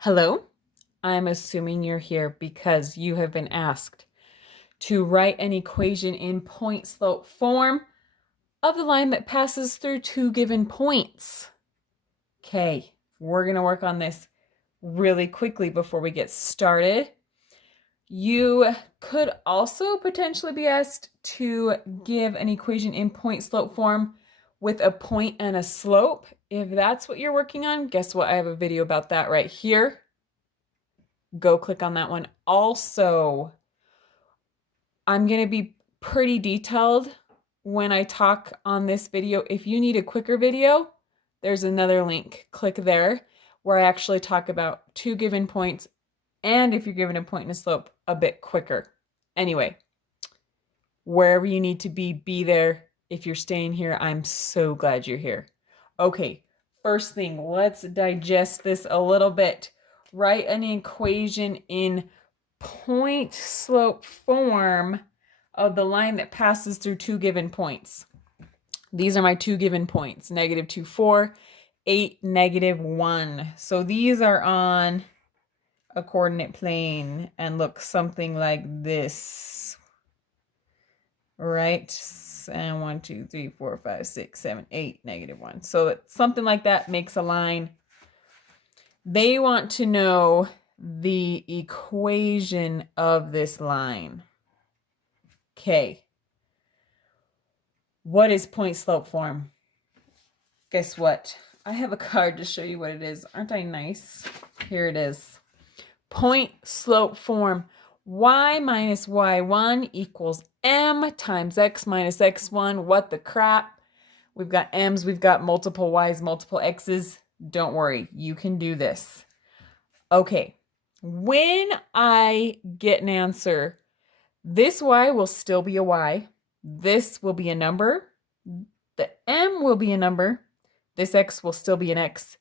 Hello, I'm assuming you're here because you have been asked to write an equation in point slope form of the line that passes through two given points. Okay, we're going to work on this really quickly before we get started. You could also potentially be asked to give an equation in point slope form with a point and a slope. If that's what you're working on, guess what? I have a video about that right here. Go click on that one. Also, I'm going to be pretty detailed when I talk on this video. If you need a quicker video, there's another link. Click there where I actually talk about two given points and if you're given a point and a slope a bit quicker. Anyway, wherever you need to be there. If you're staying here, I'm so glad you're here. Okay, first thing, let's digest this a little bit. Write an equation in point slope form of the line that passes through two given points. These are my two given points, -2, 4, 8, -1. So these are on a coordinate plane and look something like this, right? And 1, 2, 3, 4, 5, 6, 7, 8, -1. So something like that makes a line. They want to know the equation of this line. Okay. What is point slope form? Guess what? I have a card to show you what it is. Aren't I nice? Here it is. Point slope form. Y minus y1 equals m times x minus x1. What the crap? We've got m's, we've got multiple y's, multiple x's. Don't worry, you can do this. Okay, when I get an answer, this y will still be a y. This will be a number. The m will be a number. This x will still be an x.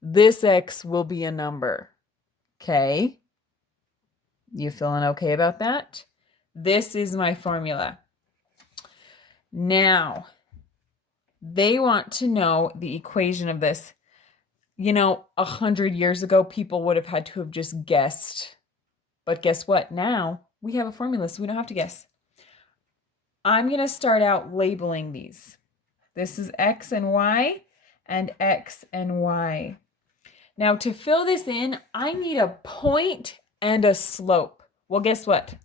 This x will be a number. Okay? You feeling okay about that? This is my formula. Now, they want to know the equation of this. 100 years ago, people would have had to have just guessed. But guess what? Now we have a formula, so we don't have to guess. I'm going to start out labeling these. This is x and y and x and y. Now to fill this in, I need a point and a slope. Well, guess what?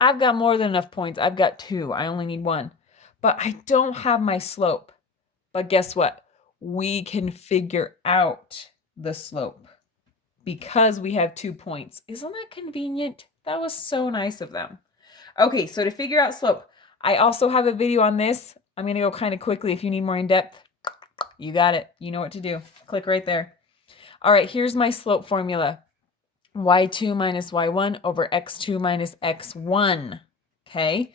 I've got more than enough points. I've got 2. I only need 1. But I don't have my slope. But guess what? We can figure out the slope because we have 2 points. Isn't that convenient? That was so nice of them. Okay, so to figure out slope, I also have a video on this. I'm going to go kind of quickly. If you need more in depth, you got it. You know what to do. Click right there. All right, here's my slope formula. y2 minus y1 over x2 minus x1. Okay,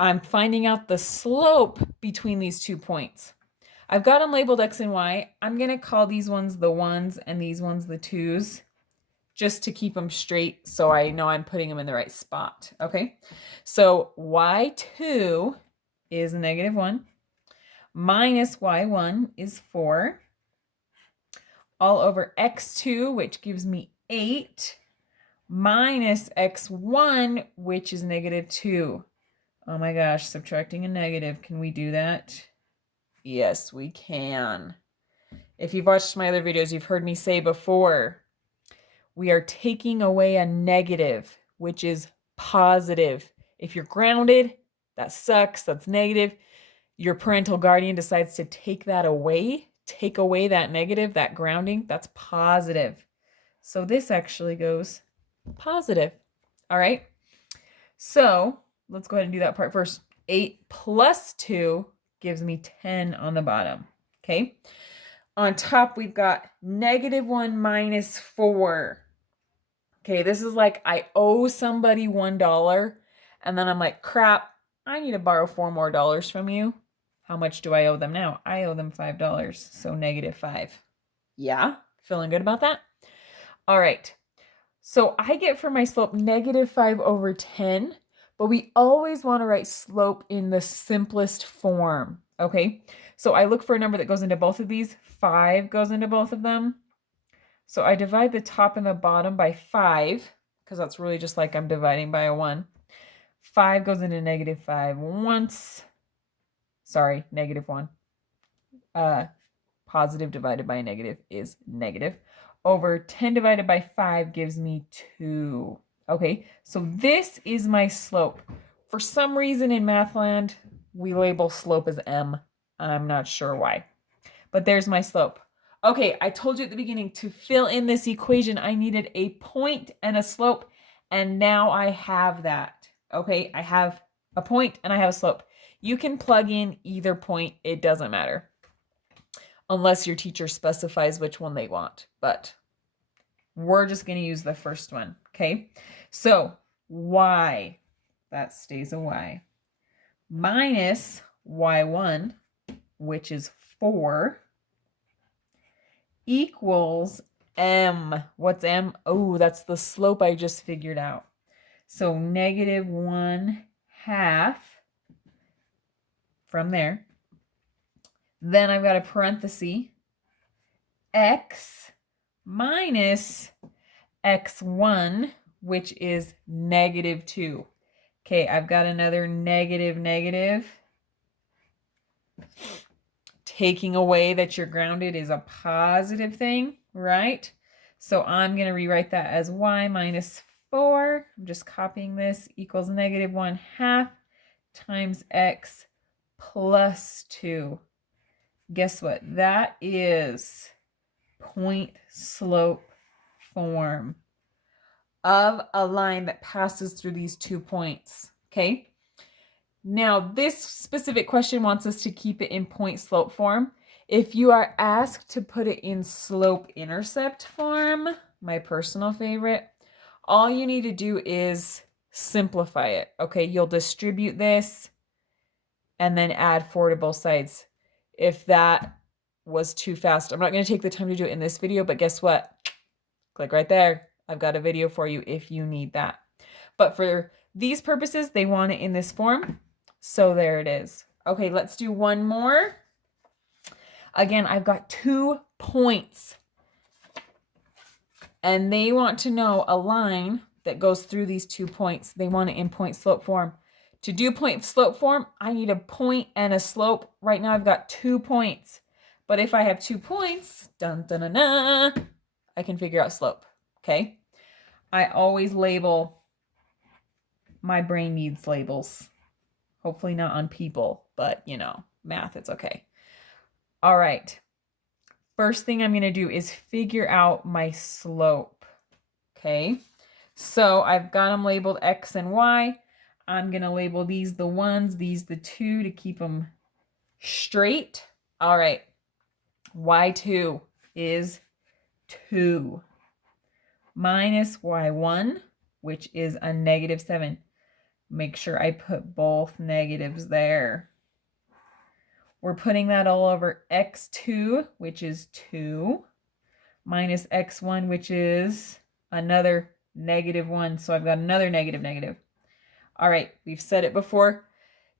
I'm finding out the slope between these 2 points. I've got them labeled x and y. I'm going to call these ones the 1s and these ones the 2s just to keep them straight so I know I'm putting them in the right spot. Okay, so y2 is -1 minus y1 is 4 all over x2, which gives me 8, minus x1, which is -2. Oh my gosh, subtracting a negative. Can we do that? Yes, we can. If you've watched my other videos, you've heard me say before, we are taking away a negative, which is positive. If you're grounded, that sucks, that's negative. Your parental guardian decides to take that away, take away that negative, that grounding, that's positive. So this actually goes positive. All right. So let's go ahead and do that part first. 8 plus 2 gives me 10 on the bottom. Okay. On top, we've got -1 minus 4. Okay, this is like I owe somebody $1 and then I'm like, crap, I need to borrow $4 more from you. How much do I owe them now? I owe them $5, so -5. Yeah, feeling good about that? All right, so I get for my slope -5 over 10, but we always want to write slope in the simplest form, okay? So I look for a number that goes into both of these. 5 goes into both of them. So I divide the top and the bottom by 5, because that's really just like I'm dividing by a 1. 5 goes into negative 5 once. Sorry, negative 1. Positive divided by a negative is negative. Over 10 divided by 5 gives me 2. Okay, so this is my slope. For some reason in math land, we label slope as m. I'm not sure why, but there's my slope. Okay, I told you at the beginning to fill in this equation, I needed a point and a slope, and now I have that. Okay, I have a point and I have a slope. You can plug in either point, it doesn't matter. Unless your teacher specifies which one they want, but we're just going to use the first one, okay? So y, that stays a y, minus y1, which is 4, equals m. What's m? Oh, that's the slope I just figured out. So negative 1/2 from there. Then I've got a parenthesis, x minus x1, which is negative 2. Okay, I've got another negative. Taking away that you're grounded is a positive thing, right? So I'm going to rewrite that as y minus 4. I'm just copying this, equals negative 1/2 times x plus 2. Guess what? That is point slope form of a line that passes through these 2 points, okay? Now, this specific question wants us to keep it in point slope form. If you are asked to put it in slope intercept form, my personal favorite, all you need to do is simplify it, okay? You'll distribute this and then add 4 to both sides. If that was too fast, I'm not going to take the time to do it in this video, but guess what? Click right there. I've got a video for you if you need that. But for these purposes, they want it in this form. So there it is. Okay, let's do one more. Again, I've got 2 points. And they want to know a line that goes through these 2 points. They want it in point slope form. To do point slope form, I need a point and a slope. Right now I've got 2 points. But if I have 2 points, dun, dun, dun, dun, I can figure out slope, okay? I always label, my brain needs labels. Hopefully not on people, but you know, math, it's okay. All right. First thing I'm going to do is figure out my slope, okay? So I've got them labeled x and y. I'm going to label these the 1s, these the 2 to keep them straight. All right. y2 is 2 minus y1, which is a negative 7. Make sure I put both negatives there. We're putting that all over x2, which is 2, minus x1, which is another negative 1. So I've got another negative. All right, we've said it before.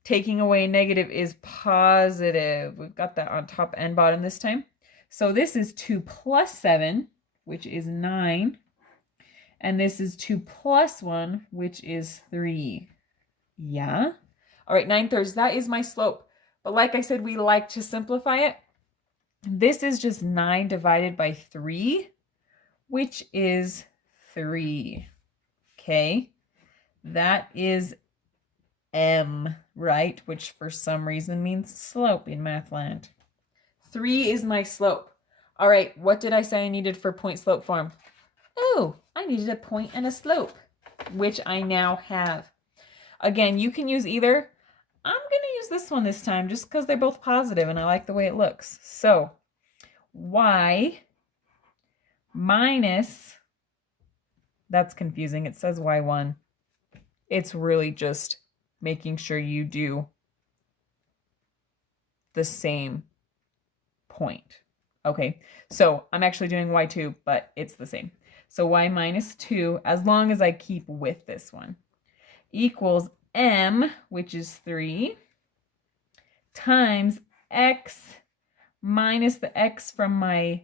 Taking away negative is positive. We've got that on top and bottom this time. So this is 2 plus 7, which is 9. And this is 2 plus 1, which is 3. Yeah. All right, 9/3. That is my slope. But like I said, we like to simplify it. This is just 9 divided by 3, which is 3. Okay. That is m, right? Which for some reason means slope in math land. 3 is my slope. All right, what did I say I needed for point slope form? Oh, I needed a point and a slope, which I now have. Again, you can use either. I'm going to use this one this time just because they're both positive and I like the way it looks. So y minus, that's confusing. It says y1. It's really just making sure you do the same point. Okay, so I'm actually doing y2, but it's the same. So y minus 2, as long as I keep with this one, equals m, which is 3, times x minus the x from my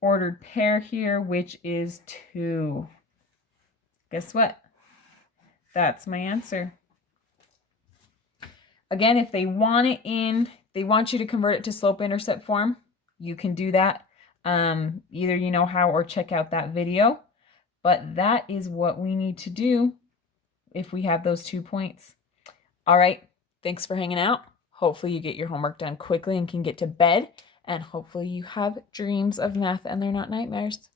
ordered pair here, which is 2. Guess what? That's my answer. Again, if they want it in, they want you to convert it to slope-intercept form, you can do that. Either you know how or check out that video. But that is what we need to do if we have those 2 points. All right, thanks for hanging out. Hopefully you get your homework done quickly and can get to bed. And hopefully you have dreams of math and they're not nightmares.